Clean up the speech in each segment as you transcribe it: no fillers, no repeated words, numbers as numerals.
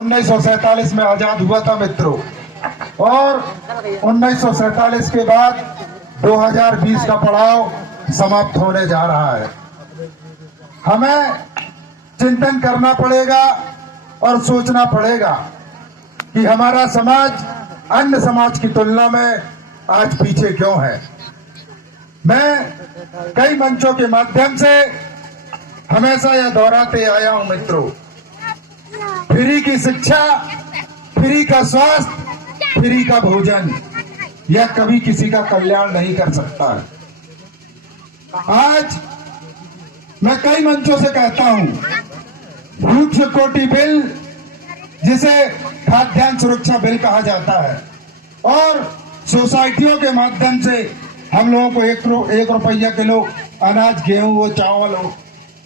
1947 में आजाद हुआ था मित्रों, और 1947 के बाद 2020 का पड़ाव समाप्त होने जा रहा है। हमें चिंतन करना पड़ेगा और सोचना पड़ेगा कि हमारा समाज अन्य समाज की तुलना में आज पीछे क्यों है। मैं कई मंचों के माध्यम से हमेशा यह दोहराते आया हूं मित्रों, फ्री की शिक्षा, फ्री का स्वास्थ्य, फ्री का भोजन, यह कभी किसी का कल्याण नहीं कर सकता है। आज मैं कई मंचों से कहता हूं, सूक्ष्म कोटि बिल, जिसे खाद्यान्न सुरक्षा बिल कहा जाता है, और सोसाइटियों के माध्यम से हम लोगों को एक रुपया किलो अनाज, गेहूं हो, चावल हो,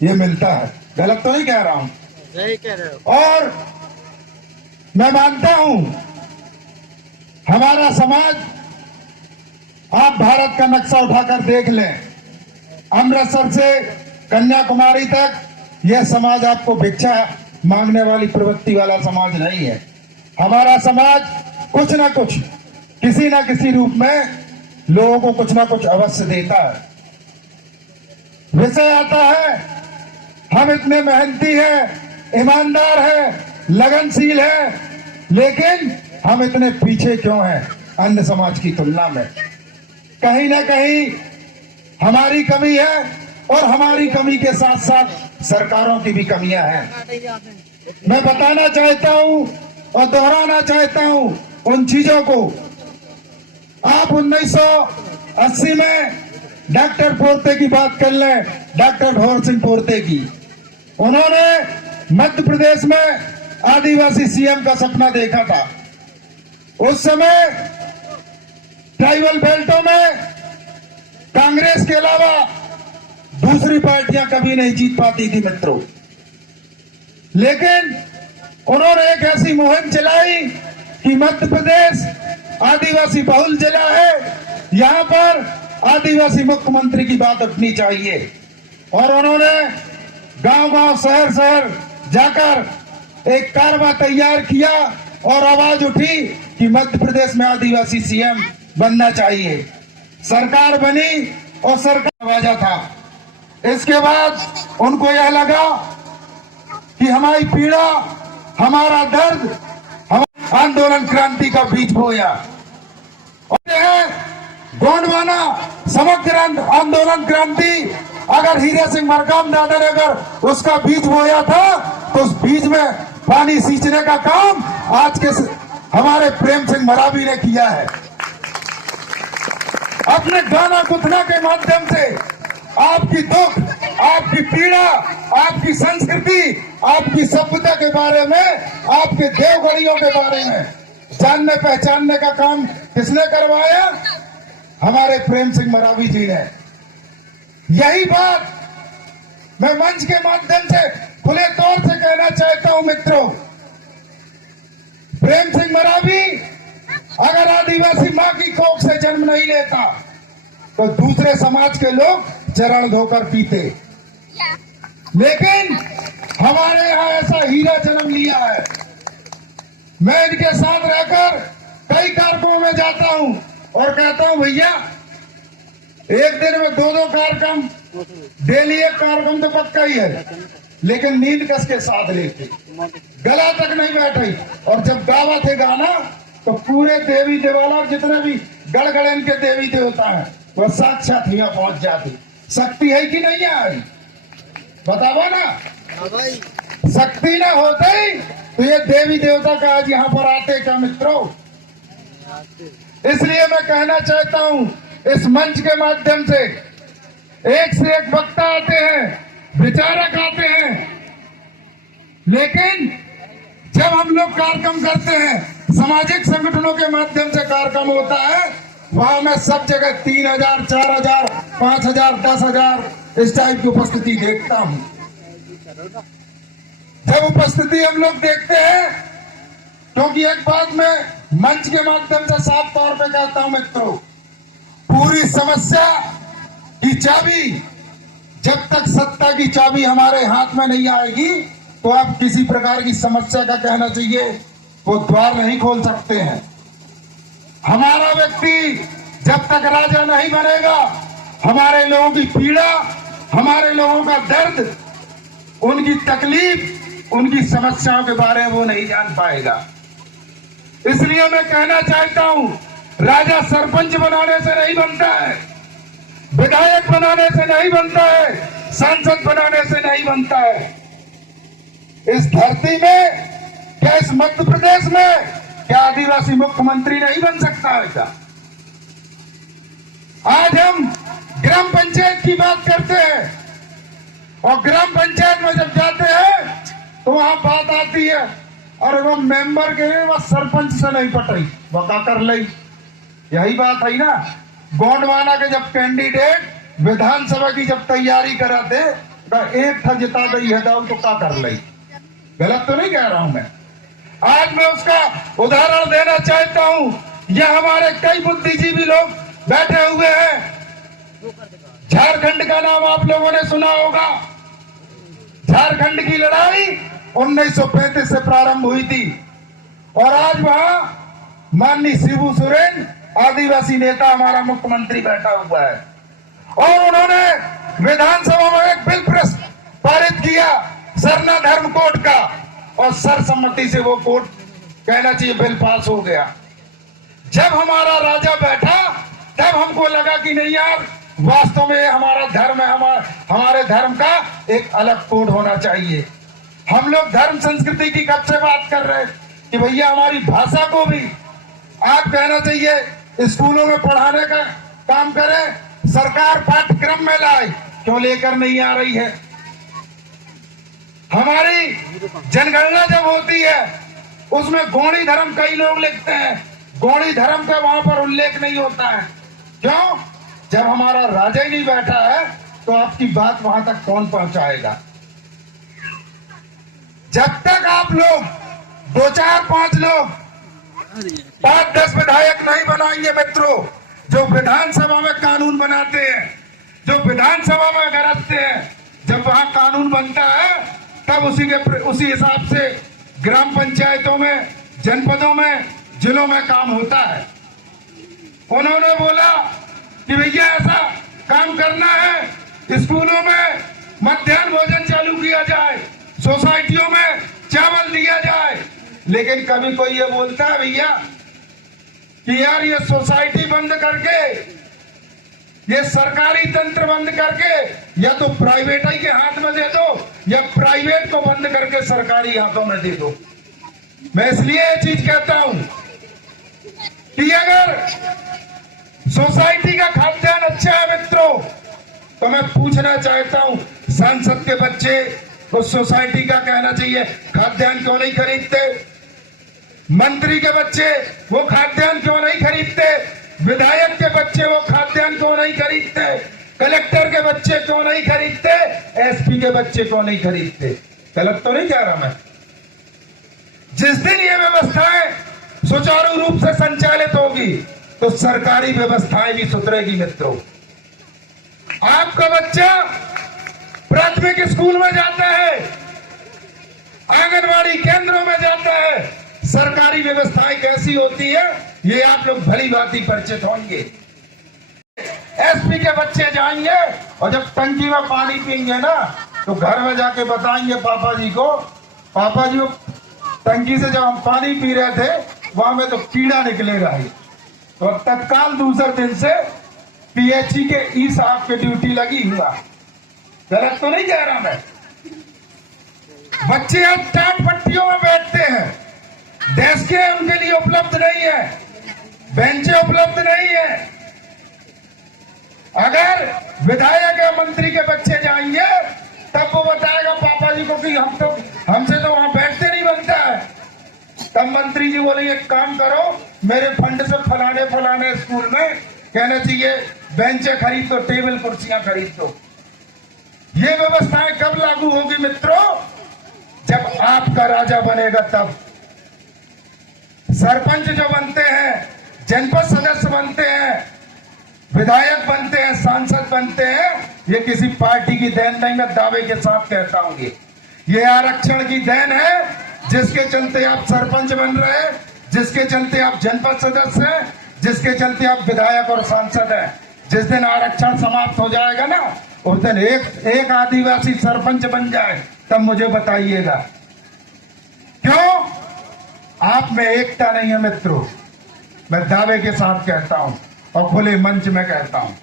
ये मिलता है। गलत तो नहीं कह रहा हूं? सही कह रहे हो। और मैं मानता हूं हमारा समाज, आप भारत का नक्शा उठाकर देख लें, अमृतसर से कन्याकुमारी तक यह समाज आपको भिक्षा मांगने वाली प्रवृत्ति वाला समाज नहीं है। हमारा समाज कुछ ना कुछ, किसी ना किसी रूप में लोगों को कुछ ना कुछ अवश्य देता है। विषय आता है, हम इतने मेहनती हैं, ईमानदार है, लगनशील है, लेकिन हम इतने पीछे क्यों हैं अन्य समाज की तुलना में। कहीं ना कहीं हमारी कमी है, और हमारी कमी के साथ साथ सरकारों की भी कमियां हैं। मैं बताना चाहता हूं और दोहराना चाहता हूं उन चीजों को। आप 1980 में डॉक्टर पोरते की बात कर लें, डॉक्टर भंवर सिंह पोरते की। उन्होंने मध्य प्रदेश में आदिवासी सीएम का सपना देखा था। उस समय ट्राइबल बेल्टों में कांग्रेस के अलावा दूसरी पार्टियां कभी नहीं जीत पाती थी मित्रों, लेकिन उन्होंने एक ऐसी मुहिम चलाई कि मध्य प्रदेश आदिवासी बहुल जिला है, यहां पर आदिवासी मुख्यमंत्री की बात उठनी चाहिए। और उन्होंने गांव-गांव, शहर-शहर जाकर एक कारवा तैयार किया और आवाज उठी कि मध्य प्रदेश में आदिवासी सीएम बनना चाहिए। सरकार बनी और सरकार आवाजा था। इसके बाद उनको यह लगा कि हमारी पीड़ा, हमारा दर्द, हमारा आंदोलन क्रांति का बीज बोया। और गोंडवाना समग्र आंदोलन क्रांति, अगर हीरे सिंह मरकाम दादा ने अगर उसका बीज बोया था, तो उस बीज में पानी सींचने का काम आज के हमारे प्रेम सिंह मरावी ने किया है। अपने गाना गुथना के माध्यम से आपकी दुख, आपकी पीड़ा, आपकी संस्कृति, आपकी सभ्यता के बारे में, आपके देवगढ़ियों के बारे में जानने पहचानने का काम किसने करवाया? हमारे प्रेम सिंह मरावी जी ने। यही बात मैं मंच के माध्यम से खुले तौर से कहना चाहता हूं मित्रों, प्रेम सिंह मरावी अगर आदिवासी मां की कोख से जन्म नहीं लेता, तो दूसरे समाज के लोग चरण धोकर पीते। लेकिन हमारे यहां ऐसा हीरा जन्म लिया है। मैं इनके साथ रहकर कई कार्यक्रमों में जाता हूं और कहता हूं, भैया एक दिन में 2-2 कार्यक्रम, डेली एक कार्यक्रम तो पक्का ही है, लेकिन नींद कस के साथ लेते, गला तक नहीं बैठे। और जब गावा थे गाना, तो पूरे देवी देवाला जितने भी गड़गड़ इनके देवी देवता है, वह साक्षात यहाँ पहुंच जाती। शक्ति है कि नहीं है? बताओ ना। शक्ति ना होते तो ये देवी देवता का आज यहाँ पर आते क्या मित्रों? इसलिए मैं कहना चाहता हूं, इस मंच के माध्यम से एक से एक वक्ता आते हैं, विचारक आते हैं, लेकिन जब हम लोग कार्यक्रम करते हैं, सामाजिक संगठनों के माध्यम से कार्यक्रम होता है, वहां मैं सब जगह 3000, 4000, 5000, 10,000 इस टाइप की उपस्थिति देखता हूं। जब उपस्थिति हम लोग देखते हैं, क्योंकि एक बात मैं मंच के माध्यम से साफ तौर पे कहता हूं मित्रों, पूरी समस्या की चाबी, जब तक सत्ता की चाबी हमारे हाथ में नहीं आएगी, तो आप किसी प्रकार की समस्या का कहना चाहिए वो द्वार नहीं खोल सकते हैं। हमारा व्यक्ति जब तक राजा नहीं बनेगा, हमारे लोगों की पीड़ा, हमारे लोगों का दर्द, उनकी तकलीफ, उनकी समस्याओं के बारे में वो नहीं जान पाएगा। इसलिए मैं कहना चाहता हूं, राजा सरपंच बनाने से नहीं बनता है, विधायक बनाने से नहीं बनता है, सांसद बनाने से नहीं बनता है। इस धरती में, क्या इस मध्य प्रदेश में क्या आदिवासी मुख्यमंत्री नहीं बन सकता है क्या? आज हम ग्राम पंचायत की बात करते हैं और ग्राम पंचायत में जब जाते हैं तो वहां बात आती है, और वो मेंबर के वह सरपंच से नहीं पट रही, वह क्या कर ली। यही बात है ना, गोंडवाना के जब कैंडिडेट विधानसभा की जब तैयारी कराते एक था जिता गई है तो क्या कर ली। गलत तो नहीं कह रहा हूं मैं। आज मैं उसका उदाहरण देना चाहता हूं। यह हमारे कई बुद्धिजीवी लोग बैठे हुए हैं। झारखंड का नाम आप लोगों ने सुना होगा। झारखंड की लड़ाई 1935 से प्रारंभ हुई थी और आज वहां माननीय शिबू सोरेन आदिवासी नेता हमारा मुख्यमंत्री बैठा हुआ है और उन्होंने विधानसभा में एक बिल पारित किया सरना धर्म कोड का, और सर्वसम्मति से वो कोड कहना चाहिए बिल पास हो गया। जब हमारा राजा बैठा तब हमको लगा कि नहीं यार, वास्तव में हमारा धर्म है, हमारे धर्म का एक अलग कोड होना चाहिए। हम लोग धर्म संस्कृति की कब से बात कर रहे हैं कि भैया हमारी भाषा को भी आप कहना चाहिए स्कूलों में पढ़ाने का काम करें, सरकार पाठ्यक्रम में लाए, क्यों लेकर नहीं आ रही है। हमारी जनगणना जब होती है उसमें गौड़ी धर्म कई लोग लिखते हैं, गौड़ी धर्म का वहां पर उल्लेख नहीं होता है। क्यों? जब हमारा राजा ही नहीं बैठा है तो आपकी बात वहां तक कौन पहुंचाएगा। जब तक आप लोग 2, 4, 5 लोग 5-10 विधायक नहीं बनाएंगे मित्रों, जो विधानसभा में कानून बनाते हैं, जो विधानसभा में गरजते हैं, जब वहां कानून बनता है तब उसी हिसाब से ग्राम पंचायतों में, जनपदों में, जिलों में काम होता है। उन्होंने बोला कि भैया ऐसा काम करना है, स्कूलों में मध्याह्न भोजन चालू किया जाए, सोसाइटियों में चावल दिया जाए, लेकिन कभी कोई ये बोलता है भैया कि यार ये सोसाइटी बंद करके, ये सरकारी तंत्र बंद करके या तो प्राइवेट के हाथ में दे दो या प्राइवेट को बंद करके सरकारी हाथों में दे दो। मैं इसलिए ये चीज कहता हूं कि अगर सोसाइटी का खाद्यान्न अच्छा है मित्रों, तो मैं पूछना चाहता हूं सांसद के बच्चे उस सोसाइटी का कहना चाहिए खाद्यान्न क्यों नहीं खरीदते, मंत्री के बच्चे वो खाद्यान्न क्यों नहीं खरीदते, विधायक के बच्चे वो खाद्यान्न क्यों नहीं खरीदते, कलेक्टर के बच्चे क्यों नहीं खरीदते, एसपी के बच्चे क्यों नहीं खरीदते। गलत तो नहीं कह रहा मैं। जिस दिन ये व्यवस्थाएं सुचारू रूप से संचालित होगी तो सरकारी व्यवस्थाएं भी सुधरेगी मित्रों। आपका बच्चा प्राथमिक स्कूल में जाता है, आंगनवाड़ी केंद्रों में जाता है, सरकारी व्यवस्थाएं कैसी होती है ये आप लोग भली भांति परिचित होंगे। एसपी के बच्चे जाएंगे और जब टंकी में पानी पिएंगे ना तो घर में जाके बताएंगे पापा जी को, पापा जी टंकी से जब हम पानी पी रहे थे वहां में तो कीड़ा निकलेगा ही। तो तत्काल दूसरे दिन से पीएचई के ई साहब की ड्यूटी लगी हुआ। गलत तो नहीं कह रहा मैं। बच्चे अब टाट पट्टियों में बैठते हैं, डेस्कें उनके लिए उपलब्ध नहीं है, बेंचें उपलब्ध नहीं है। अगर विधायक या मंत्री के बच्चे जाएंगे तब वो बताएगा पापा जी को कि हमसे तो वहां बैठते नहीं बनता है। तब मंत्री जी बोले एक काम करो, मेरे फंड से फलाने स्कूल में कहना चाहिए बेंचें खरीद दो, टेबल कुर्सियां खरीद दो। ये व्यवस्थाएं कब लागू होगी मित्रों? जब आपका राजा बनेगा तब। सरपंच जो बनते हैं, जनपद सदस्य बनते हैं, विधायक बनते हैं, सांसद बनते हैं, ये किसी पार्टी की देन नहीं, मैं दावे के साथ कहता हूं। ये आरक्षण की देन है, जिसके चलते आप सरपंच बन रहे हैं, जिसके चलते आप जनपद सदस्य हैं, जिसके चलते आप विधायक और सांसद हैं। जिस दिन आरक्षण समाप्त हो जाएगा ना, उस दिन एक आदिवासी सरपंच बन जाए, तब मुझे बताइएगा। क्यों? आप में एकता नहीं है मित्रों, मैं दावे के साथ कहता हूं और खुले मंच में कहता हूं।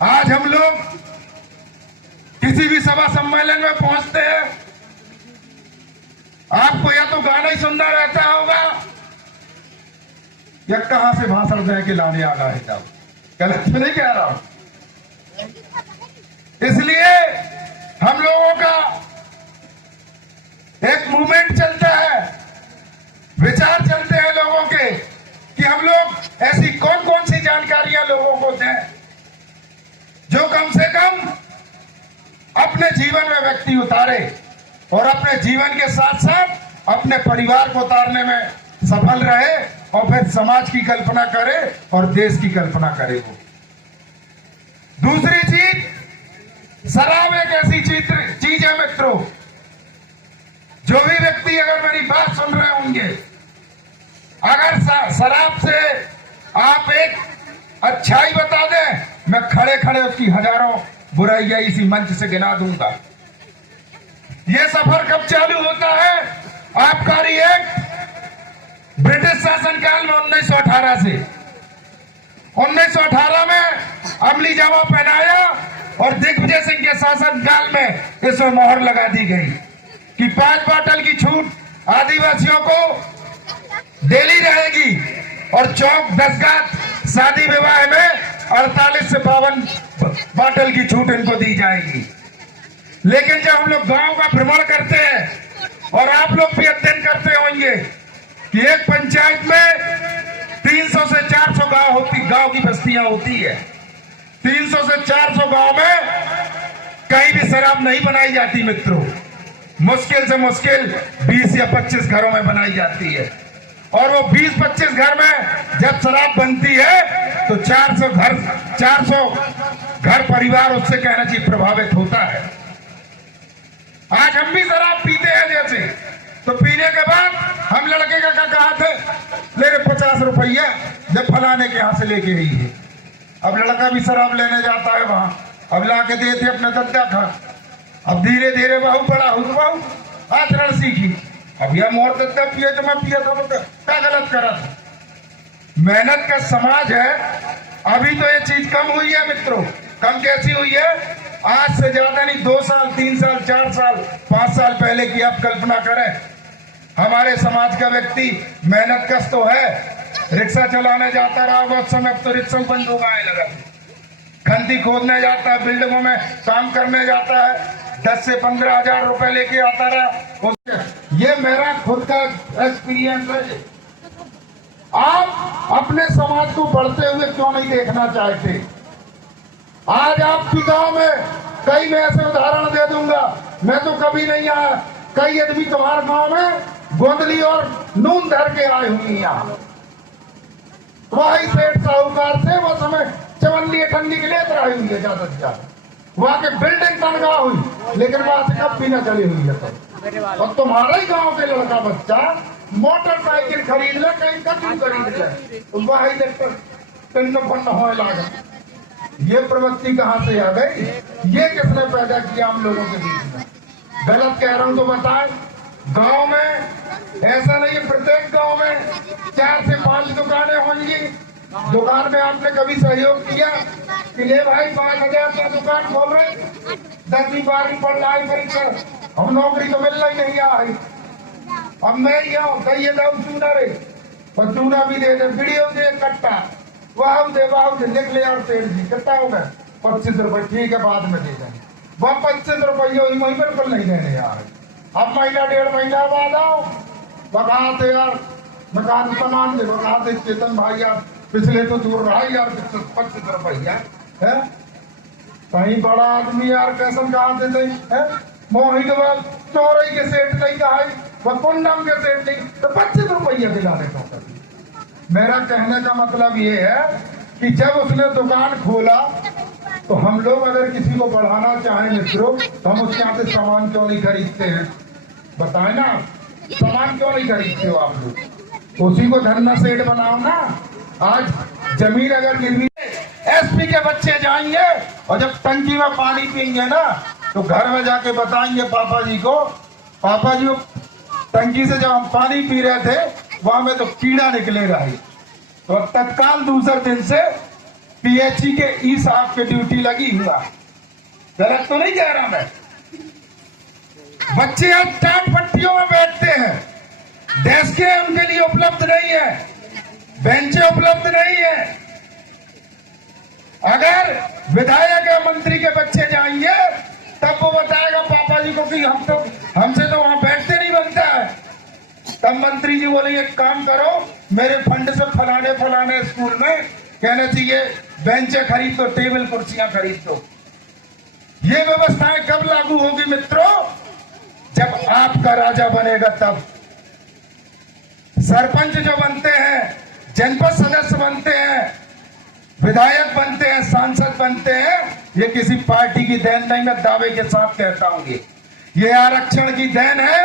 आज हम लोग किसी भी सभा सम्मेलन में पहुंचते हैं, आपको या तो गाना ही सुनना रहता होगा या कहां से भाषण दे के लाने आ गए तब। गलत तो नहीं कह रहा हूं। इसलिए हम लोगों का एक मूवमेंट चलता है, विचार चलते हैं लोगों के कि हम लोग ऐसी कौन कौन सी जानकारियां लोगों को दें जो कम से कम अपने जीवन में व्यक्ति उतारे और अपने जीवन के साथ साथ अपने परिवार को उतारने में सफल रहे और फिर समाज की कल्पना करे और देश की कल्पना करे। वो दूसरी चीज, शराब एक ऐसी चीज है मित्रों, जो भी व्यक्ति अगर मेरी बात सुन रहे होंगे, अगर शराब से आप एक अच्छाई बता दें, मैं खड़े खड़े उसकी हजारों बुराइयां इसी मंच से गिना दूंगा। यह सफर कब चालू होता है? आबकारी एक्ट ब्रिटिश शासनकाल में 1918 से 1918 में अमली जामा पहनाया और दिग्विजय सिंह के शासनकाल में इसमें मोहर लगा दी गई कि 5 बोतल की छूट आदिवासियों को डेली रहेगी और चौक 10 गांठ शादी विवाह में 48 से 52 बोतल की छूट इनको दी जाएगी। लेकिन जब हम लोग गांव का भ्रमण करते हैं और आप लोग भी अध्ययन करते होंगे कि एक पंचायत में 300 से 400 गांव की बस्तियां होती है। 300 से 400 गांव में कहीं भी शराब नहीं बनाई जाती मित्रों, मुश्किल से मुश्किल 20 या 25 घरों में बनाई जाती है। और वो 20-25 घर में जब शराब बनती है तो 400 घर परिवार उससे कहना चाहिए प्रभावित होता है। आज हम भी शराब पीते हैं जैसे, तो पीने के बाद हम लड़के का कहा थे ले रहे 50 रुपया जब फलाने के यहां से लेके आई है। अब लड़का भी शराब लेने जाता है वहां, अब लाके देते अपने दद्दा खा। अब धीरे धीरे बहू बड़ा हो तो बहू आचरण सीखी, अब यह मोर दद्दा पिए तो मैं पिया था, क्या गलत करा था। मेहनत का समाज है। अभी तो ये चीज कम हुई है मित्रों। कम कैसी हुई है? आज से ज्यादा नहीं, 2 साल 3 साल 4 साल 5 साल पहले की आप कल्पना करें। हमारे समाज का व्यक्ति मेहनत कश तो है, रिक्शा चलाने जाता रहा बहुत समय, अब तो रिक्शा बंद हो गए लगा। खंती खोदने जाता है, बिल्डिंगों में काम करने जाता है, 10 से 15 हजार रुपए लेके आता रहा। ये मेरा खुद का एक्सपीरियंस है। आप अपने समाज को बढ़ते हुए क्यों नहीं देखना चाहते? आज आपकी गांव में कई मैं ऐसे उदाहरण दे दूंगा, मैं तो कभी नहीं आया, कई आदमी तुम्हारे गांव में गोंदली और नून धर के आए हुए यहाँ। वही सेठ साहूकार से वो समय चवन्नी ठंडी के लिए आई हुई है ज्यादा से ज्यादा। वहां के बिल्डिंग तनख्वाह हुई, लेकिन वहां से कब भी न चली हुई है। और तुम्हारा ही गांव के लड़का बच्चा मोटरसाइकिल खरीद ले, कहीं का क्यों खरीद ले, वही देखकर होने लगा। ये प्रवृत्ति कहां से आ गई? ये किसने पैदा किया हम लोगों के बीच में? गलत कह रहा हूं तो बताएं। गांव में ऐसा नहीं है, प्रत्येक गांव में 4 से 5 दुकानें होंगी। दुकान में आपने कभी सहयोग किया कि ले भाई 5,000 का दुकान खोल रहे, 10वीं 12वीं पढ़ रहा है, हम नौकरी तो मिल रही नहीं आई। अब मैं ही आऊं कहिए दाऊ चूना रे, और चूना भी दे दे, वीडियो दे कट्टा, वाह दे लिख ले और सेठ जी कट्टा हो गए 25 रुपए, ठीक है बाद में दे देंगे। वह 25 रुपये वही बिल्कुल नहीं देने यार। अब महीना 1.5 महीना बाद आओ, बता थे यार मकान सामान दे, बता थे चेतन भाई यार पिछले तो दूर रहा यार 25 रुपया है। कहीं बड़ा आदमी यार कैसन कहा थे मोहित चौरई के सेठ नहीं कहा, वह कुंडम के सेठ नहीं, तो 25 रुपया दिलाने का। मेरा कहने का मतलब ये है कि जब उसने दुकान खोला तो हम लोग अगर किसी को बढ़ाना चाहें मित्रों, तो हम उसके यहाँ से सामान क्यों नहीं खरीदते हैं? बताए ना, सामान क्यों नहीं खरीदते हो आप लोग? उसी को धरना सेठ बनाओ ना। आज जमीन अगर गिरवी, एसपी के बच्चे जाएंगे और जब टंकी में पानी पियेंगे ना, तो घर में जाके बताएंगे पापा जी को, पापा जी टंकी से जब हम पानी पी रहे थे वहां में तो कीड़ा निकलेगा ही। तो तत्काल दूसरे दिन से पीएचई के ई साहब की ड्यूटी लगी हुआ। गलत तो नहीं कह रहा मैं? बच्चे अब टाट पट्टियों में बैठते हैं, डेस्कें उनके लिए उपलब्ध नहीं है, बेंचें उपलब्ध नहीं है। अगर विधायक या मंत्री के बच्चे जाएंगे तब वो बताएगा पापा जी को कि हमसे तो वहां बैठते नहीं बनता है। तब मंत्री जी बोले एक काम करो, मेरे फंड से फलाने फलाने स्कूल में कहना चाहिए बेंचें खरीद दो, टेबल कुर्सियां खरीद दो। ये व्यवस्थाएं कब लागू होगी मित्रों? जब आपका राजा बनेगा तब। सरपंच जो बनते हैं, जनपद सदस्य बनते हैं, विधायक बनते हैं, सांसद बनते हैं, ये किसी पार्टी की देन नहीं, मैं दावे के साथ कहता हूं। ये आरक्षण की देन है,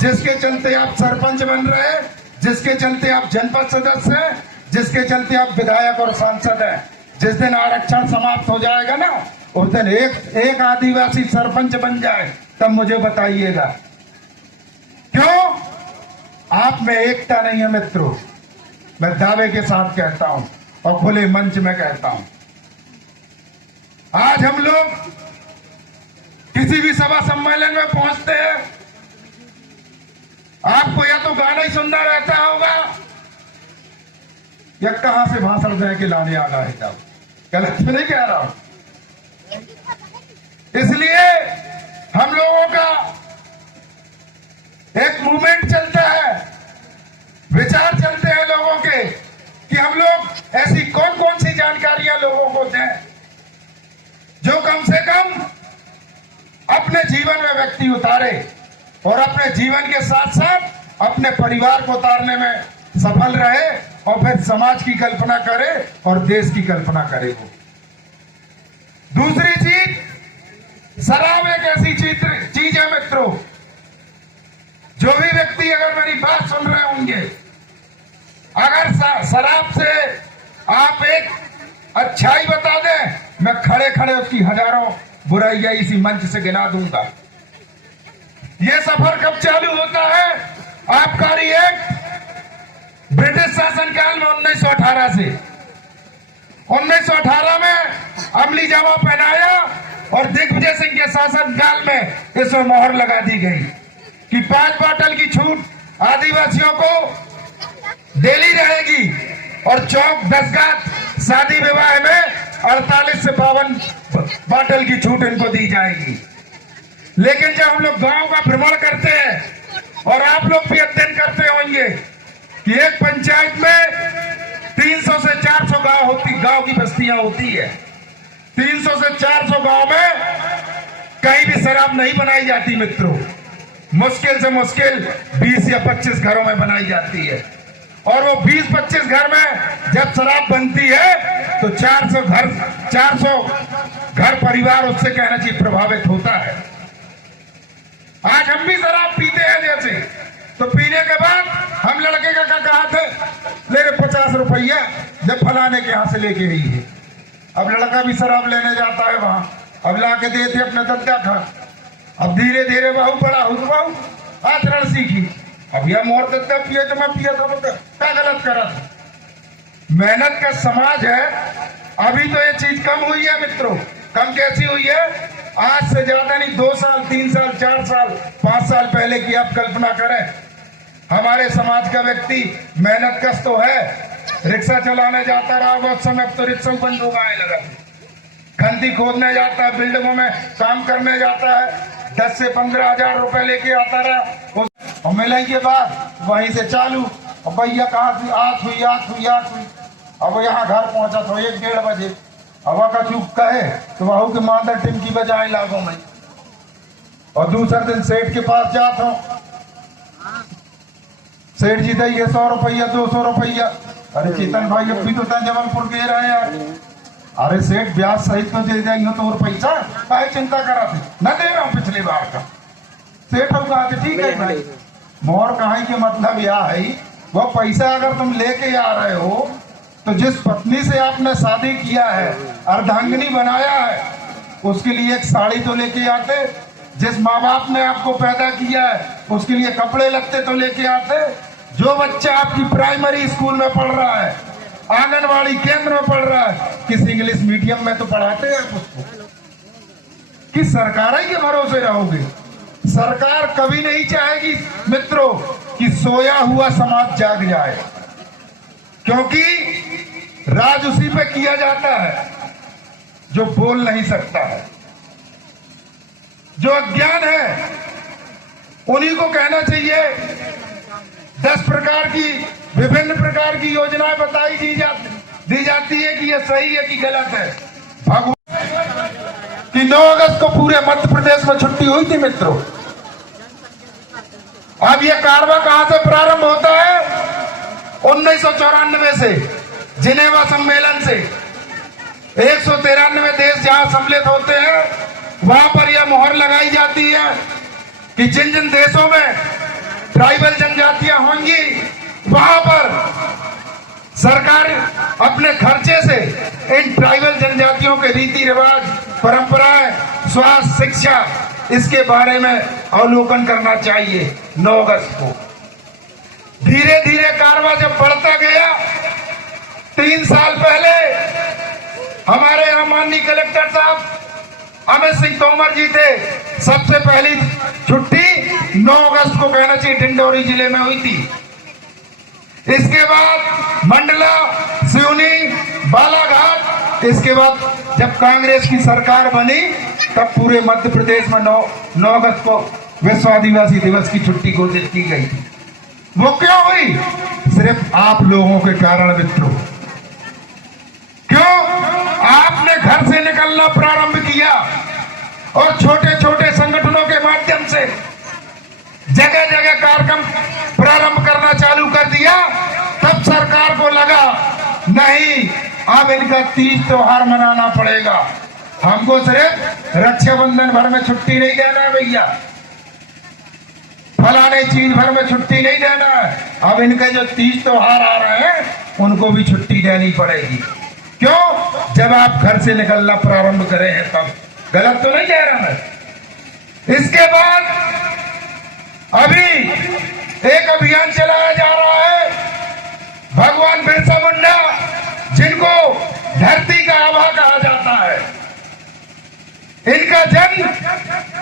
जिसके चलते आप सरपंच बन रहे हैं, जिसके चलते आप जनपद सदस्य हैं, जिसके चलते आप विधायक और सांसद हैं। जिस दिन आरक्षण समाप्त हो जाएगा ना, उस दिन एक आदिवासी सरपंच बन जाए तब मुझे बताइएगा। क्यों? आप में एकता नहीं है मित्रों, मैं दावे के साथ कहता हूं और खुले मंच में कहता हूं। आज हम लोग किसी भी सभा सम्मेलन में पहुंचते हैं, आपको या तो गाना ही सुनना रहता होगा या कहां से भाषण दे के लाने आ गए तब। गलत तो नहीं कह रहा हूं? इसलिए हम लोगों का एक मूवमेंट चलता है, विचार चलते हैं लोगों के कि हम लोग ऐसी कौन कौन सी जानकारियां लोगों को दें जो कम से कम अपने जीवन में व्यक्ति उतारे और अपने जीवन के साथ साथ अपने परिवार को उतारने में सफल रहे और फिर समाज की कल्पना करे और देश की कल्पना करे। वो दूसरी चीज, शराब एक ऐसी चीज है मित्रों, जो भी व्यक्ति अगर मेरी बात सुन रहे होंगे, अगर शराब से आप एक अच्छाई बता दें, मैं खड़े खड़े उसकी हजारों बुराइयां इसी मंच से गिना दूंगा। यह सफर कब चालू होता है? आबकारी एक्ट ब्रिटिश शासनकाल में 1918 से 1918 में अमली जामा पहनाया और दिग्विजय सिंह के शासनकाल में इसमें मोहर लगा दी गई कि 5 बोतल की छूट आदिवासियों को डेली रहेगी और चौक दसगात शादी विवाह में 48 से 52 बोतल की छूट इनको दी जाएगी। लेकिन जब हम लोग गांव का भ्रमण करते हैं और आप लोग भी अध्ययन करते होंगे कि एक पंचायत में 300 से 400 गांव की बस्तियां होती है। 300 से 400 गांव में कहीं भी शराब नहीं बनाई जाती मित्रों, मुश्किल से मुश्किल 20 या 25 घरों में बनाई जाती है। और वो 20-25 घर में जब शराब बनती है तो 400 घर परिवार उससे कहना चाहिए प्रभावित होता है। आज हम भी शराब पीते हैं जैसे, तो पीने के बाद हम लड़के का कहा थे ले 50 रुपया जब फलाने के यहाँ से लेके आई है। अब लड़का भी शराब लेने जाता है वहां, अब लाके देते अपने दद्दा खा। अब धीरे धीरे बहू बड़ा हो, बहू आचरण सीखी। अब यह मोर दद्दा पिए तो मैं पिया था, क्या गलत करा था? मेहनत का समाज है। अभी तो ये चीज कम हुई है मित्रों। कम कैसी हुई है? आज से ज्यादा नहीं, 2 साल 3 साल 4 साल 5 साल पहले की आप कल्पना करें। हमारे समाज का व्यक्ति मेहनत कश तो है, रिक्शा चलाने जाता रहा बहुत समय, अब तो रिक्शा बंद होगा आने लगा। खंती खोदने जाता है, बिल्डिंगों में काम करने जाता है, 10 से 15 हजार रुपए लेके आता रहा और मिलने के बाद वहीं से चालू। और भैया कहाँ थी? आठ हुई। अब यहाँ घर पहुंचा तो 1-1:30 बजे। हवा का चूक कहे तो वहू के मांदर टिमकी बजाए लागो में। और दूसरे दिन सेठ के पास जाता हूँ, सेठ जी दे 100 रुपया 200 रुपया। अरे चेतन भाई अब भी तो जबलपुर गए रहे यार, अरे सेठ ब्याज सहित में दे जाएंगे तो और पैसा काहे चिंता करा थे, न दे रहा हूं पिछली बार का। सेठ हम कहा थे ठीक है भाई, मोर कहाई के मतलब यह है वो पैसा अगर तुम लेके आ रहे हो तो जिस पत्नी से आपने शादी किया है, अर्धांगिनी बनाया है, उसके लिए एक साड़ी तो लेके आते। जिस माँ बाप ने आपको पैदा किया है उसके लिए कपड़े लत्ते तो लेके आते। जो बच्चा आपकी प्राइमरी स्कूल में पढ़ रहा है, आंगनवाड़ी केंद्र में पढ़ रहा है, किस इंग्लिश मीडियम में तो पढ़ाते हैं आप उसको। कि सरकार ही के भरोसे रहोगे? सरकार कभी नहीं चाहेगी मित्रों कि सोया हुआ समाज जाग जाए, क्योंकि राज उसी पे किया जाता है जो बोल नहीं सकता है। जो अज्ञान है उन्हीं को कहना चाहिए। 10 प्रकार की विभिन्न प्रकार की योजनाएं बताई दी जाती है कि यह सही है कि गलत है। भगवान कि 9 अगस्त को पूरे मध्य प्रदेश में छुट्टी हुई थी मित्रों। अब यह कारवा कहां से प्रारंभ होता है? 1994 से जिनेवा सम्मेलन से। 193 देश जहां सम्मिलित होते हैं वहां पर यह मोहर लगाई जाती है कि जिन जिन देशों में ट्राइबल जनजातियां होंगी वहां पर सरकार अपने खर्चे से इन ट्राइबल जनजातियों के रीति रिवाज, परंपराएं, स्वास्थ्य, शिक्षा, इसके बारे में अवलोकन करना चाहिए 9 अगस्त को। धीरे धीरे कारवा जब बढ़ता गया, 3 साल पहले हमारे यहाँ माननीय कलेक्टर साहब अमित सिंह तोमर जी थे। सबसे पहली छुट्टी 9 अगस्त को कहना चाहिए डिंडोरी जिले में हुई थी। इसके बाद मंडला, सिवनी, बालाघाट, इसके बाद जब कांग्रेस की सरकार बनी तब पूरे मध्य प्रदेश में 9 अगस्त को विश्व आदिवासी दिवस की छुट्टी घोषित की गई थी। वो क्यों हुई? सिर्फ आप लोगों के कारण मित्रों। क्यों? आपने घर से निकलना प्रारंभ किया और छोटे छोटे संगठनों के माध्यम से जगह जगह कार्यक्रम प्रारंभ करना चालू कर दिया। तब सरकार को लगा नहीं, अब इनका तीज त्योहार मनाना पड़ेगा, हमको सिर्फ रक्षाबंधन भर में छुट्टी नहीं देना है भैया, फलाने चीज भर में छुट्टी नहीं देना है, अब इनके जो तीज त्योहार आ रहे हैं उनको भी छुट्टी देनी पड़ेगी। क्यों? जब आप घर से निकलना प्रारंभ करे हैं तब। गलत तो नहीं कह रहा मैं। इसके बाद अभी एक अभियान चलाया जा रहा है, भगवान बिरसा मुंडा जिनको धरती का आभा कहा जाता है, इनका जन्म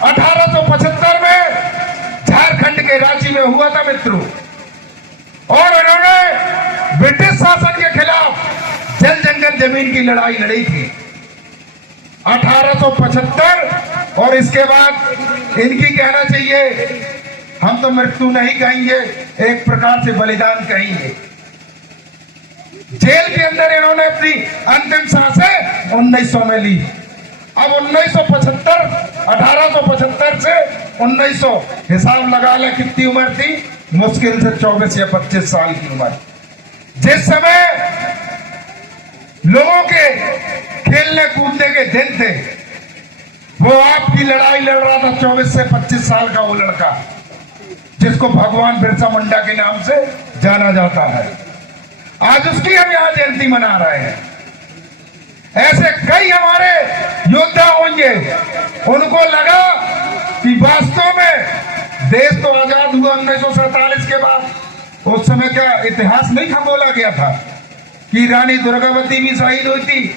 1875 में झारखंड के रांची में हुआ था मित्रों। और इन्होंने ब्रिटिश शासन के खिलाफ जल जंगल जमीन की लड़ाई लड़ी थी 1875। और इसके बाद इनकी कहना चाहिए, हम तो मृत्यु नहीं कहेंगे, एक प्रकार से बलिदान कहेंगे। जेल के अंदर इन्होंने अपनी अंतिम सांसें 1900 में ली। अब 1875 से 1900 हिसाब लगा ले कितनी उम्र थी? मुश्किल से 24 या 25 साल की उम्र। जिस समय लोगों के खेलने कूदने के दिन थे, वो आपकी लड़ाई लड़ रहा था 24 से 25 साल का वो लड़का, जिसको भगवान बिरसा मुंडा के नाम से जाना जाता है। आज उसकी हम यहां जयंती मना रहे हैं। ऐसे कई हमारे योद्धा होंगे, उनको लगा कि वास्तव में देश तो आजाद हुआ 1947 के बाद। उस समय क्या इतिहास नहीं था बोला गया था कि रानी दुर्गावती भी शहीद हुई थी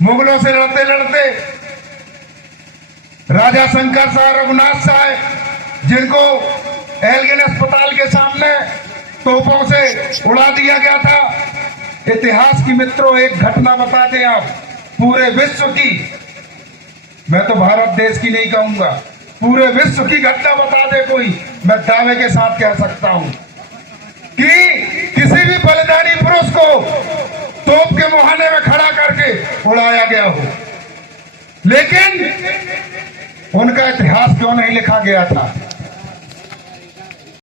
मुगलों से लड़ते लड़ते। राजा शंकर शाह, रघुनाथ शाह, जिनको एल्गिन अस्पताल के सामने तोपों से उड़ा दिया गया था। इतिहास की मित्रों एक घटना बता दें आप, पूरे विश्व की, मैं तो भारत देश की नहीं कहूंगा, पूरे विश्व की घटना बता दे कोई, मैं दावे के साथ कह सकता हूं कि किसी भी बलिदानी पुरुष को तोप के मुहाने में खड़ा करके उड़ाया गया हो, लेकिन उनका इतिहास क्यों नहीं लिखा गया था?